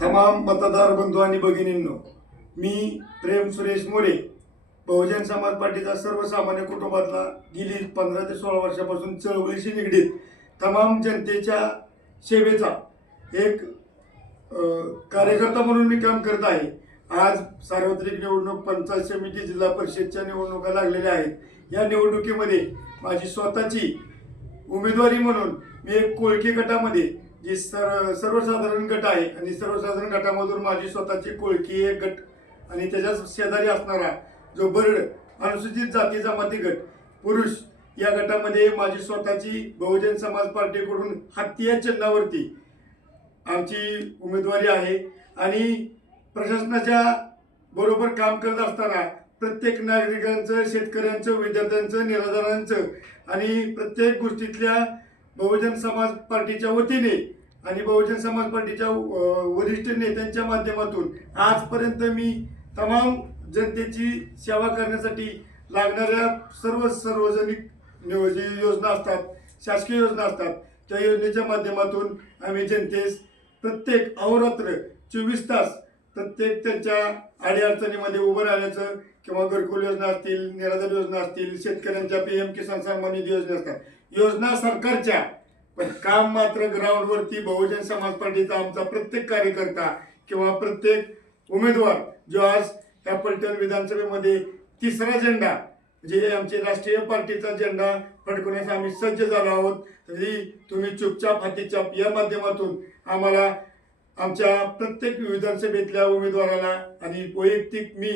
तमाम मतदार बंधू आणि भगिनींनो, मी प्रेम सुरेश मोरे, बहुजन समाज पार्टीचा सर्वसामान्य कुटुंबातला गेली 15 ते 16 वर्षापासून चळवळीशी निगडीत तमाम जनतेच्या सेवेचा एक कार्यकर्ता म्हणून मी काम करत आहे. आज सार्वत्रिक निवडणूक, पंचायत समिती, जिल्हा परिषदच्या निवडणुका लागलेल्या आहेत. या निवडणुकीमध्ये माझी स्वतःची उमेदवारी म्हणून मी एक कोळकी गटामध्ये, जी सर्वसाधारण गट आहे, आणि सर्वसाधारण गटामधून माझी स्वतःची कोळकी एक गट आणि त्याच्या शेजारी असणारा जो बरड अनुसूचित जाती जमाती गट पुरुष, या गटामध्ये माझी स्वतःची बहुजन समाज पार्टीकडून हत्ती या चिन्हावरती आमची उमेदवारी आहे. आणि प्रशासनाच्या बरोबर काम करत असताना प्रत्येक नागरिकांचं, शेतकऱ्यांचं, विद्यार्थ्यांचं, निराधारांचं आणि प्रत्येक गोष्टीतल्या बहुजन समाज पार्टीच्या वतीने आणि बहुजन समाज पार्टीच्या वरिष्ठ नेत्यांच्या माध्यमातून आजपर्यंत मी तमाम जनतेची सेवा करण्यासाठी लागणाऱ्या सार्वजनिक जी योजना असतात, शासकीय योजना असतात, त्या योजनेच्या माध्यमातून आम्ही जनतेस प्रत्येक अहोरात्र 24 तास प्रत्येक त्यांच्या अडीअडचणीमध्ये उभं राहण्याचं, किंवा घरकुल योजना असतील, निराधार योजना असतील, शेतकऱ्यांच्या PM किसान सन्मान निधी योजना असतात, योजना सरकारच्या, पण काम मात्र ग्राउंडवरती बहुजन समाज पार्टीचा आमचा प्रत्येक कार्यकर्ता किंवा प्रत्येक उमेदवार जो आज या पलटण विधानसभेमध्ये तिसरा झेंडा, जे आमचे राष्ट्रीय पार्टीचा झेंडा फडकवण्यास आम्ही सज्ज झालो आहोत. तरी तुम्ही चुपचाप हातीचाप या माध्यमातून आम्हाला आमच्या प्रत्येक विधानसभेतल्या उमेदवाराला आणि वैयक्तिक मी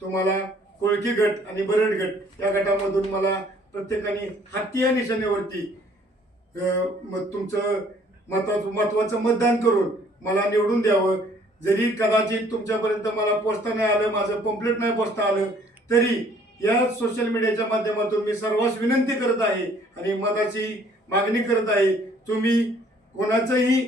तुम्हाला कोळकी गट आणि बरड गट या गटामधून मला प्रत्येकाने हत्ती या निशाण्यावरती तुमचं महत्त्वाचं मतदान करून मला निवडून द्यावं. जरी कदाचित तुमच्यापर्यंत मला पोचता नाही आलं, माझं पम्पलेट नाही पोचता आलं, तरी या सोशल मीडियाच्या माध्यमातून मी सर्वांस विनंती करत आहे आणि मताची मागणी करत आहे. तुम्ही कोणाचंही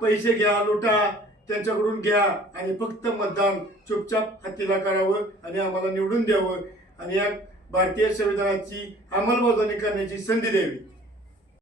पैसे घ्या, लुटा, त्यांच्याकडून घ्या आणि फक्त मतदान चुपचाप हातीला करावं आणि आम्हाला निवडून द्यावं आणि या भारतीय संविधानाची अंमलबजावणी करण्याची संधी द्यावी.